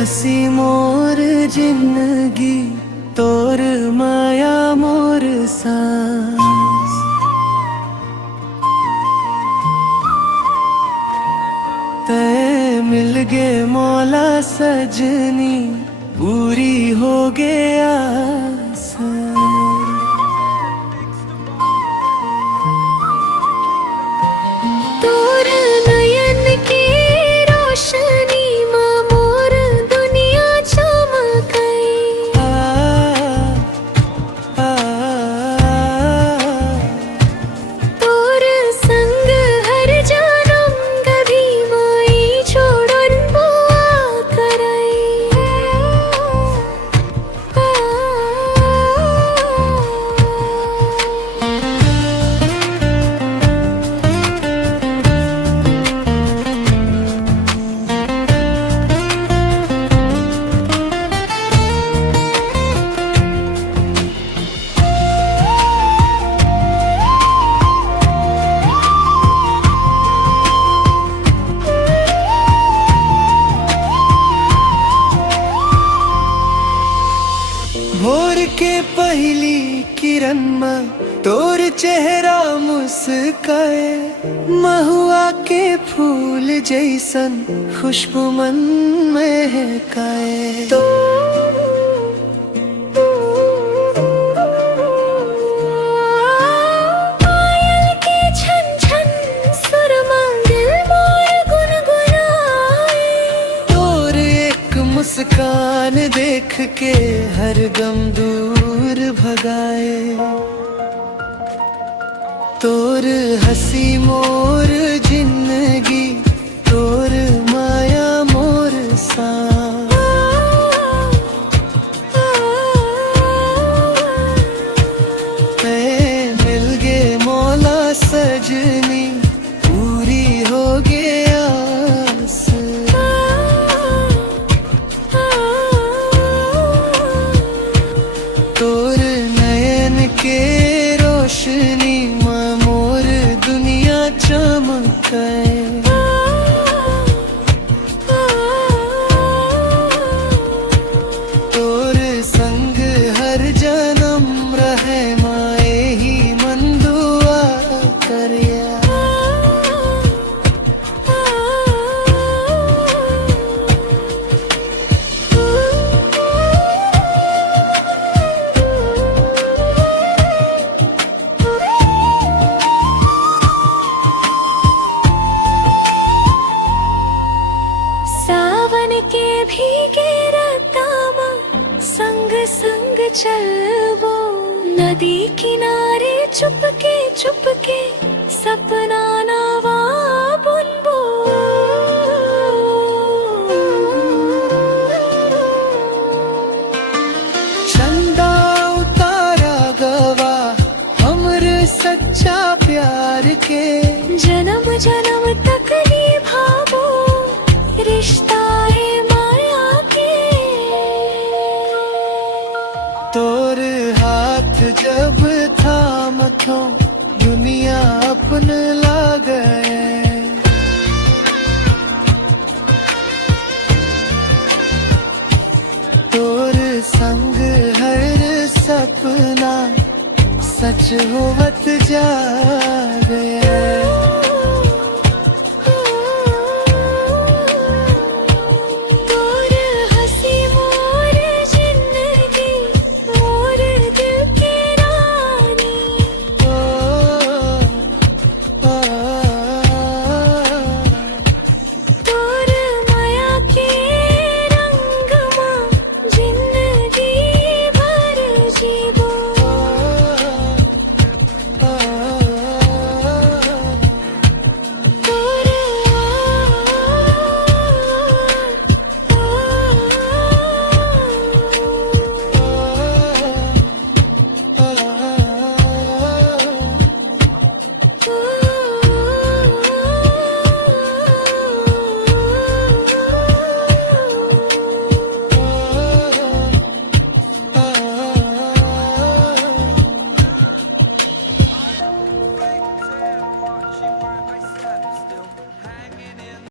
हसी मोर जिंदगी तोर माया मोर सांस। तय मिल गे मौला सजनी पूरी हो गया तोर नयन की रोशनी मां मोर दुनिया चमकाई। तोर संग हर जन्म कभी माई छोड़न बुआ कराई। भोर के पहली किरण में तोर चेहरा मुस्काए। महुआ के फूल जैसन खुशबू मन महकाए। तो पायल के छन छन सुर में दिल मोर गुनगुनाए। तोर एक मुस्कान देख के हर गम दूर भगाए। तोर हसी मोर जिंदगी तोर माया मोर सांस। मैं मिल गे मौला सजनी पूरी हो गया आस। तोर नयन के रोशनी मां मोर दुनिया चमकाए। तोर संग हर जन्म रहे माए ही मन दुआ करिया। सावन के भीगे रतामा संग संग चलबो। नदी किनारे चुपके चुपके सपना नवा बुनबो। चंदा उतारा गवा हमर सच्चा प्यार के। जन्म जन्म तक निभाबो रिश्ता है माया के। तोर हाथ जब थाम थो दुनिया अपन लागे। तोर संग हर सपना सच होवत जा।